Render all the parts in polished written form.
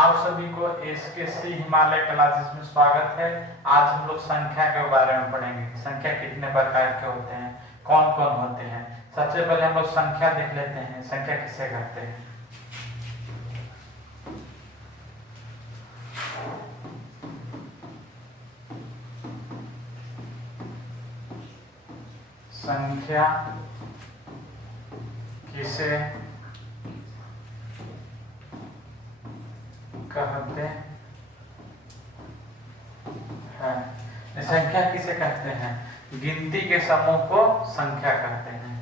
आप सभी को एसकेसी हिमालय क्लासेस में स्वागत है। आज हम लोग संख्या के बारे में पढ़ेंगे। संख्या कितने प्रकार के होते हैं, कौन कौन होते हैं। सबसे पहले हम लोग संख्या देख लेते हैं, संख्या किसे कहते हैं। संख्या किसे कहते हैं। संख्या किसे कहते हैं? गिनती के समूह को संख्या कहते हैं।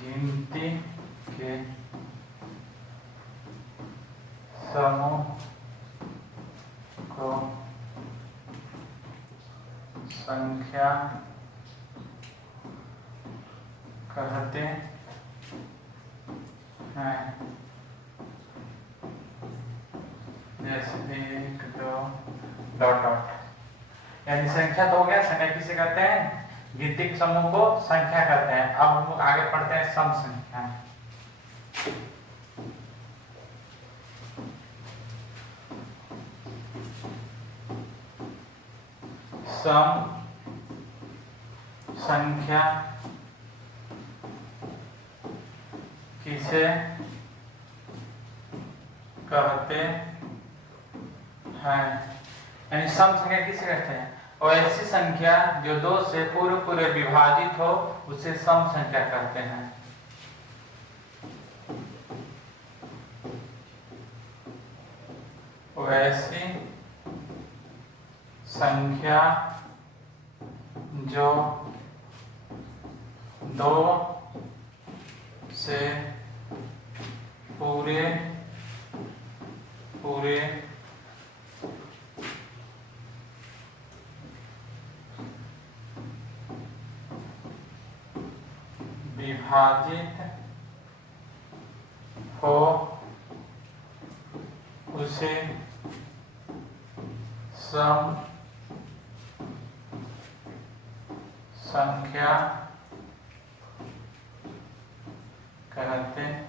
गिनती के समूह को संख्या कहते हैं। जैसे 1 2 डॉट डॉट, यानी संख्या तो हो गया। संख्या किसे कहते हैं? गिनती के समूह को संख्या कहते हैं। अब हम लोग आगे पढ़ते हैं सम संख्या। सम संख्या किसे कहते हैं? यानी सम संख्या किसे कहते हैं? और ऐसी संख्या जो 2 से पूरे विभाजित हो उसे सम संख्या कहते हैं। वैसी संख्या जो 2 से पूरे विभाजित हो उसे सम संख्या कहते हैं।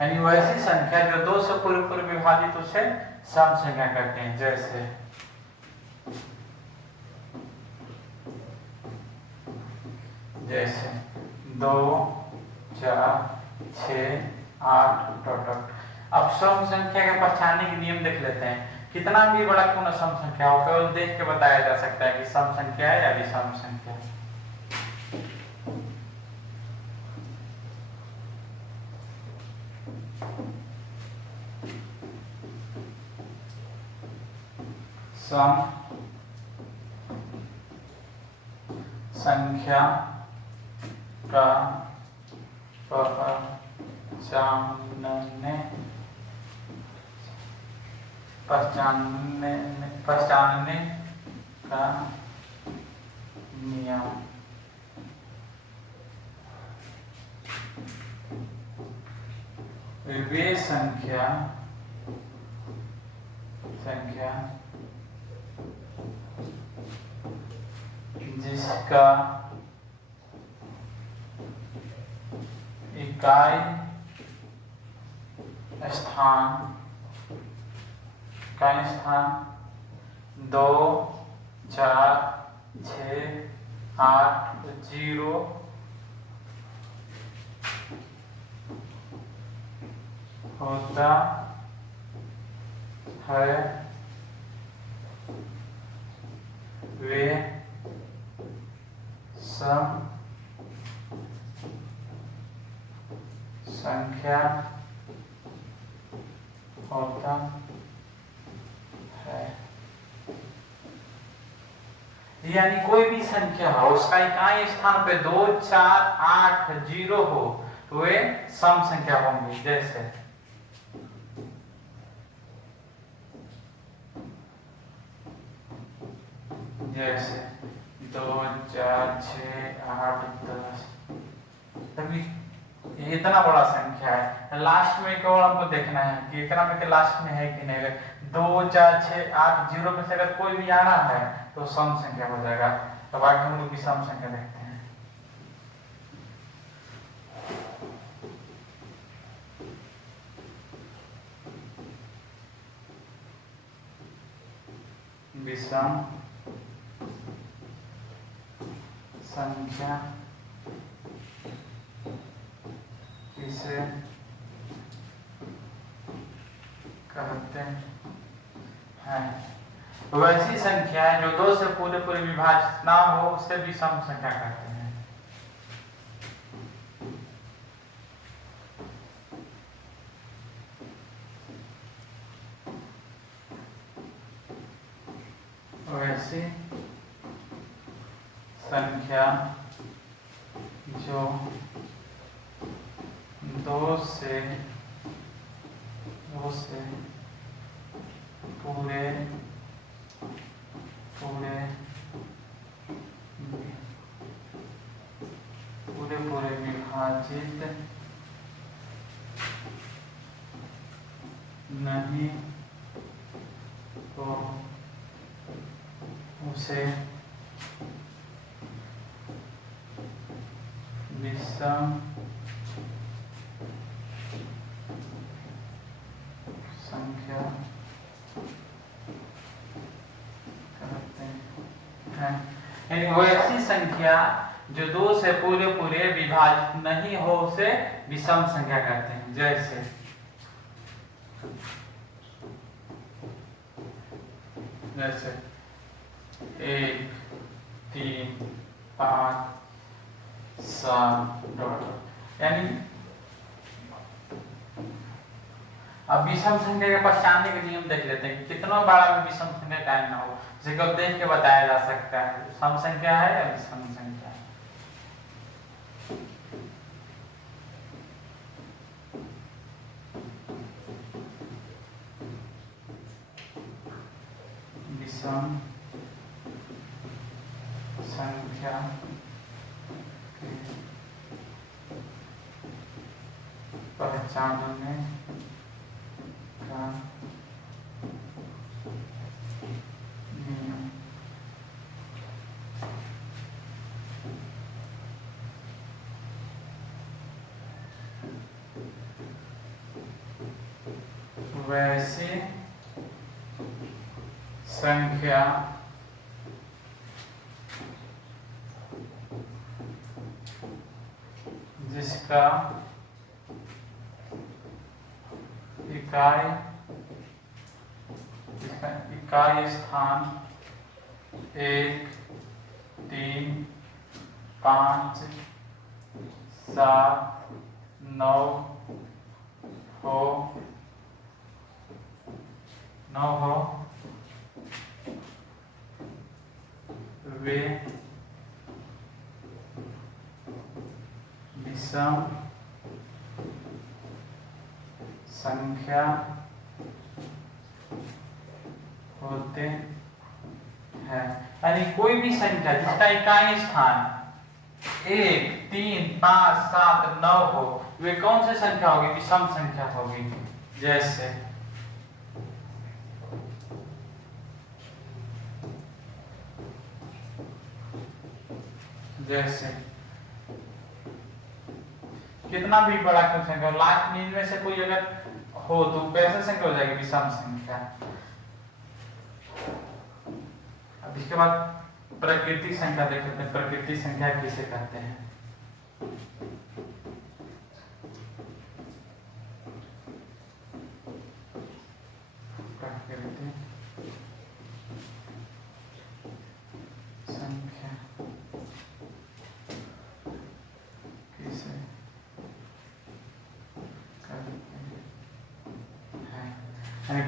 यानी वैसी संख्या जो 2 से पूरे विभाजित उसे सम संख्या कहते हैं। जैसे 2 4 6 8 डॉट डॉट। अब सम संख्या के पहचानने के नियम देख लेते हैं। कितना भी बड़ा क्यों न सम संख्या हो, केवल देख के बताया जा सकता है कि सम संख्या है या विषम संख्या है। सम संख्या का पहचानने का नियम। वे संख्या जिसका इकाई स्थान 2 4 6 8 0 होता है, वे सम संख्या होता है। यानी कोई भी संख्या हो उसका इकाई स्थान पे 2 4 8 0 हो तो वे सम संख्या होंगी। जैसे 2 4 6 8 10। तभी इतना बड़ा संख्या है। लास्ट में केवल हमको देखना है कि एकरा में के लास्ट में है कि नहीं। 2 4 6 8 0 में से अगर कोई भी आना है तो सम संख्या हो जाएगा। तो बाकी हम लोग की सम संख्या देखते हैं। विषम संख्या किसे कहते हैं? वैसी संख्या जो 2 से पूरे पूरे विभाजित ना हो उसे विषम संख्या कहते हैं। वैसी संख्या जो 2 से पूरे विभाजित नहीं तो उसे विषम संख्या कहते हैं। यानी वो ऐसी संख्या जो 2 से पूरे विभाजित नहीं हो उसे विषम संख्या कहते हैं। जैसे 1 3 5 7 यानी अब विषम संख्या के पहचानने के नियम देख लेते हैं। कितना बड़ा भी विषम संख्या कायम ना हो, जिसे कब देख के बताया जा सकता है सम संख्या है या विषम संख्या है। विषम संख्या के पहचानने का नियम वैसी संख्या जिसका इकाई स्थान 1 3 5 7 9 हो वे विषम संख्या होते हैं। यानी कोई भी संख्या जिसका इकाई स्थान 1 3 5 7 9 हो वे कौन सी संख्या होगी? विषम संख्या होगी। जैसे कितना भी बड़ा कोई संख्या लास्ट में इनमें से कोई अगर हो तो कैसे संख्या हो जाएगी? विषम संख्या। अब इसके बाद प्राकृतिक संख्या देख लेते हैं। प्राकृतिक संख्या किसे कहते हैं? प्राकृतिक संख्या किसे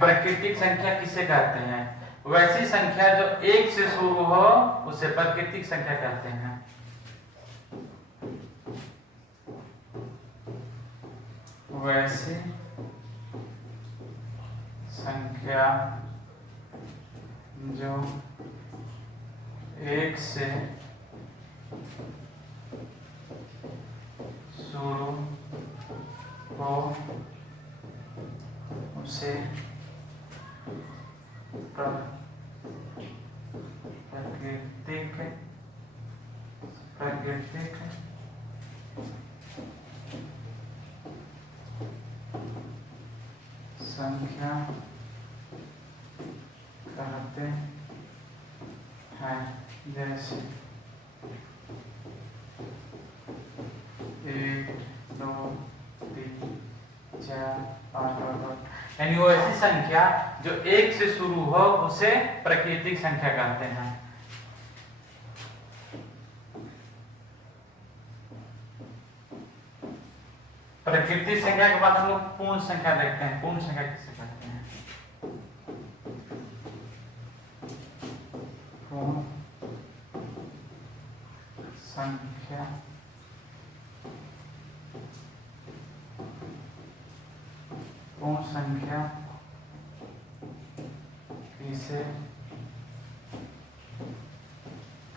प्राकृतिक संख्या किसे कहते हैं? वैसी संख्या जो 1 से शुरू हो उसे प्राकृतिक संख्या कहते हैं। वैसी संख्या जो 1 से शुरू हो उसे प्राकृतिक संख्या कहते है, जैसे 1 2 3 4 5 यानी वो ऐसी संख्या जो 1 से शुरू हो उसे प्राकृतिक संख्या कहते हैं। प्राकृतिक संख्या के बाद हम लोग पूर्ण संख्या देखते हैं। पूर्ण संख्या किसे कहते हैं? पूर्ण संख्या पूर्ण संख्या किसे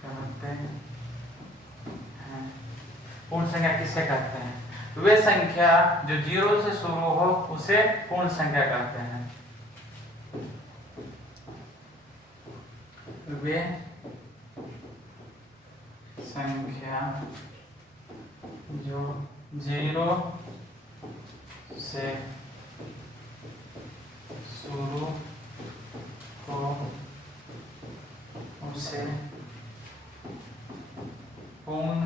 कहते हैं? पूर्ण संख्या किसे कहते हैं? वे संख्या जो 0 से शुरू हो उसे पूर्ण संख्या कहते हैं। वे संख्या जो 0 से शुरू हो उसे पूर्ण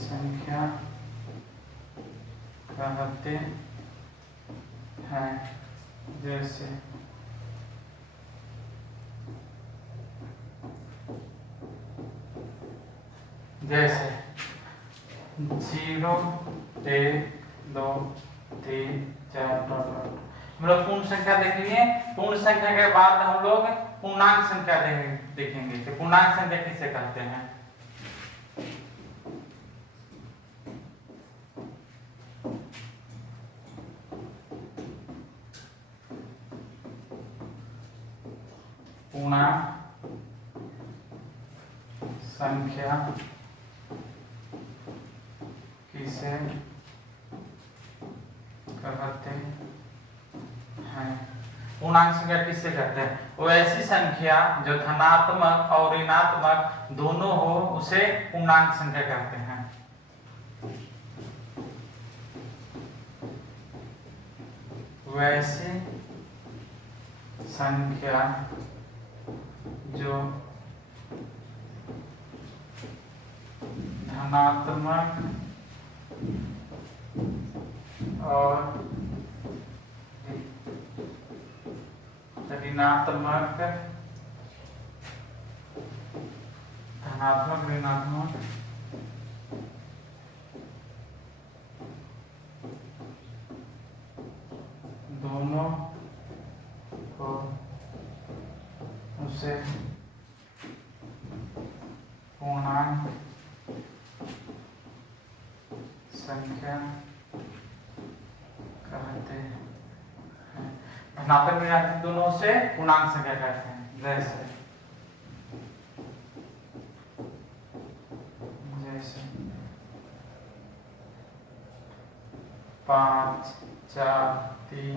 संख्या कहते हैं। जैसे जैसे 0 1 2 3 4 हम लोग पूर्ण संख्या देख लिए। पूर्ण संख्या के बाद हम लोग पूर्णांक संख्या देखेंगे कि पूर्णांक संख्या किसे कहते हैं। पूर्णांक संख्या किसे कहते हैं? पूर्णांक संख्या किसे कहते हैं? वो ऐसी संख्या जो धनात्मक और ऋणात्मक दोनों हो उसे पूर्णांक संख्या कहते हैं। वैसी संख्या जो धनात्मक और ऋणात्मक दोनों को उसे पूर्णांक संख्या कहते हैं। धनात्मक ऋणात्मक दोनों से पूर्णांक संख्या कहते हैं। जैसे 5 4 3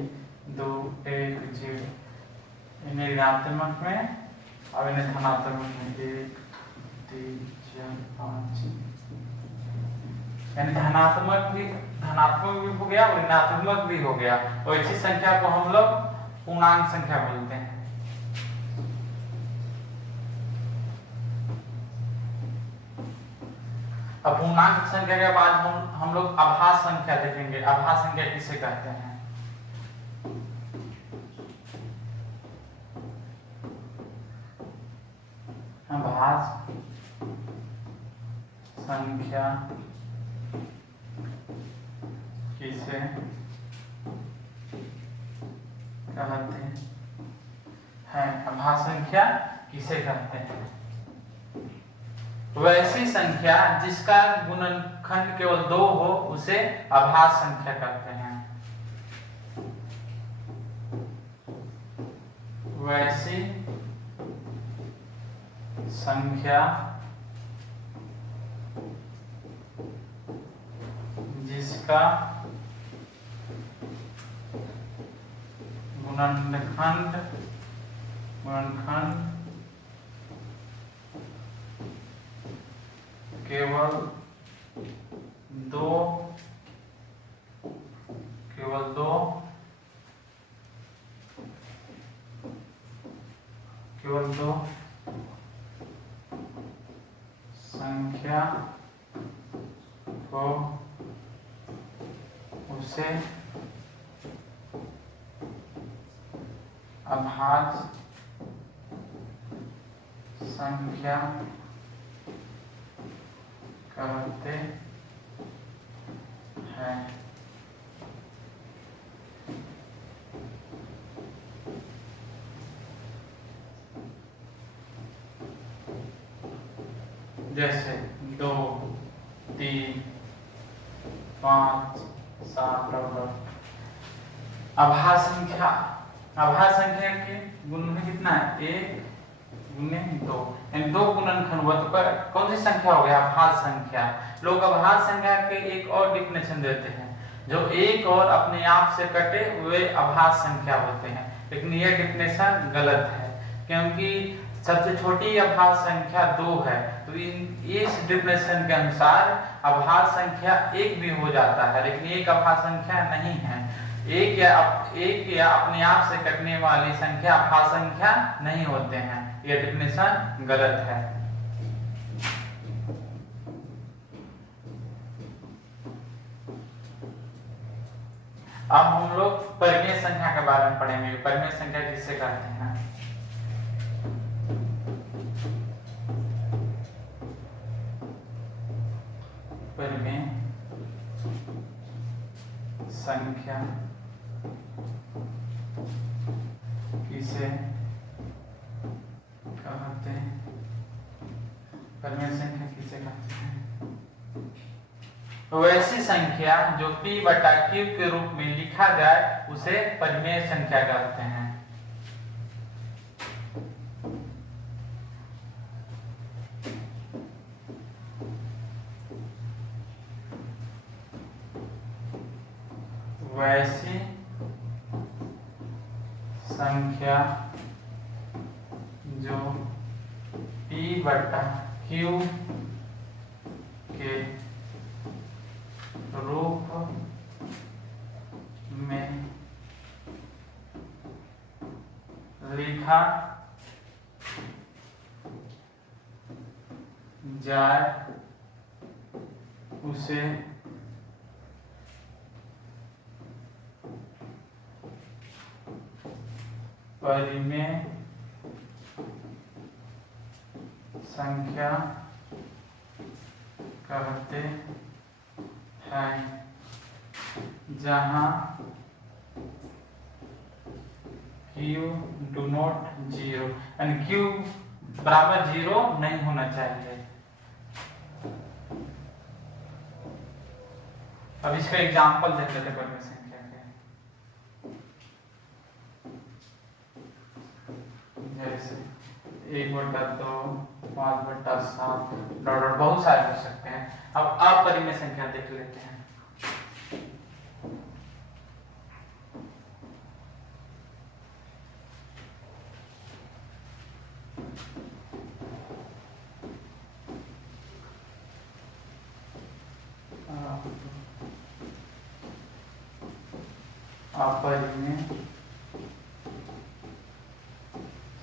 2 1 0 इन्हें ऋणात्मक में और इन्हें धनात्मक में 1 3 4 5 यानी धनात्मक भी हो गया और ऋणात्मक भी हो गया। और इसी संख्या को हम लोग पूर्णांक संख्या बोलते हैं। अब पूर्णांक संख्या के बाद हम लोग आभास संख्या देखेंगे। आभास संख्या किसे कहते हैं? आभास संख्या किसे कहते हैं? आभास संख्या किसे कहते हैं? वैसी संख्या जिसका गुणनखंड केवल 2 हो उसे आभास संख्या कहते हैं। वैसी संख्या जिसका गुणनखंड केवल 2 दो संख्या को उसे अभाज्य संख्या कहते हैं। जैसे 2, 3, 5, 7 अभाज्य संख्या के गुण में कितना है? 1 गुने 2, यानी 2 गुणनखंड हुआ तो कौन सी संख्या हो गया? अभाज्य संख्या। लोग अभाज्य संख्या के एक और डिफिनेशन देते हैं, जो एक और अपने आप से कटे वे अभाज्य संख्या होते हैं, लेकिन यह डिफिनेशन गलत है, क्योंकि सबसे छोटी अभाज्य संख्या 2 है, तो इस डिफिनेशन के अनुसार अभाज्य संख्या 1 भी हो जाता है, लेकिन एक अभाज्य संख्या नहीं है। एक या अपने आप से कटने वाली संख्या अभाज्य संख्या नहीं होते हैं। यह डिफिनेशन गलत है। अब हम लोग परिमेय संख्या के बारे में पढ़ेंगे। परिमेय संख्या किससे कहते हैं? परिमेय संख्या किसे कहते हैं? परिमेय संख्या किसे कहते हैं? वैसी संख्या जो p बटा q के रूप में लिखा जाए उसे परिमेय संख्या कहते हैं। वैसी संख्या जो p बटा q के रूप में लिखा जाए उसे परिमेय संख्या कहते हैं। जहां q डू नॉट 0, यानी q बराबर 0 नहीं होना चाहिए। अब इसका एग्जांपल देख लेते हैं परिमेय संख्या के। जैसे 1/2, 5/7, बहुत सारे हो सकते हैं। अब अपरिमेय संख्या देख लेते हैं। अपरिमेय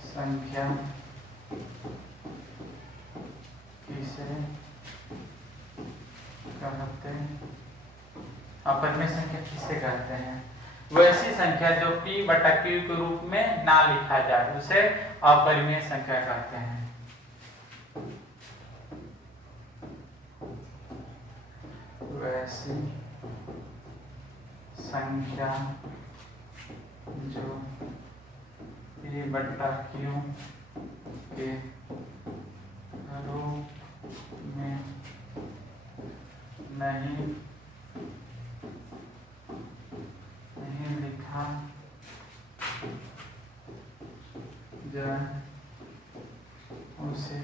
संख्या किसे कहते हैं? अपरिमेय संख्या किसे कहते हैं? वैसी संख्या जो p बटा q के रूप में ना लिखा जाए उसे अपरिमेय संख्या कहते हैं। वैसी संख्या जो p बटा q के रूप में नहीं लिखा जाए उसे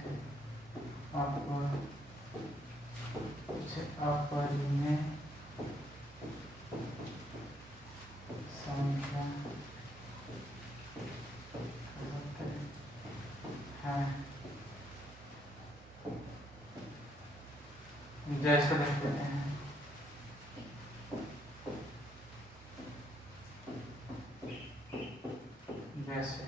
अपरिमेय संख्या कहते हैं। जैसे लिख देते हैं जैसे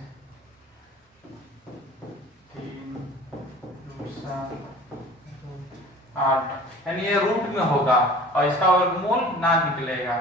8, यानी ये रूट में होगा और इसका वर्गमूल ना निकलेगा।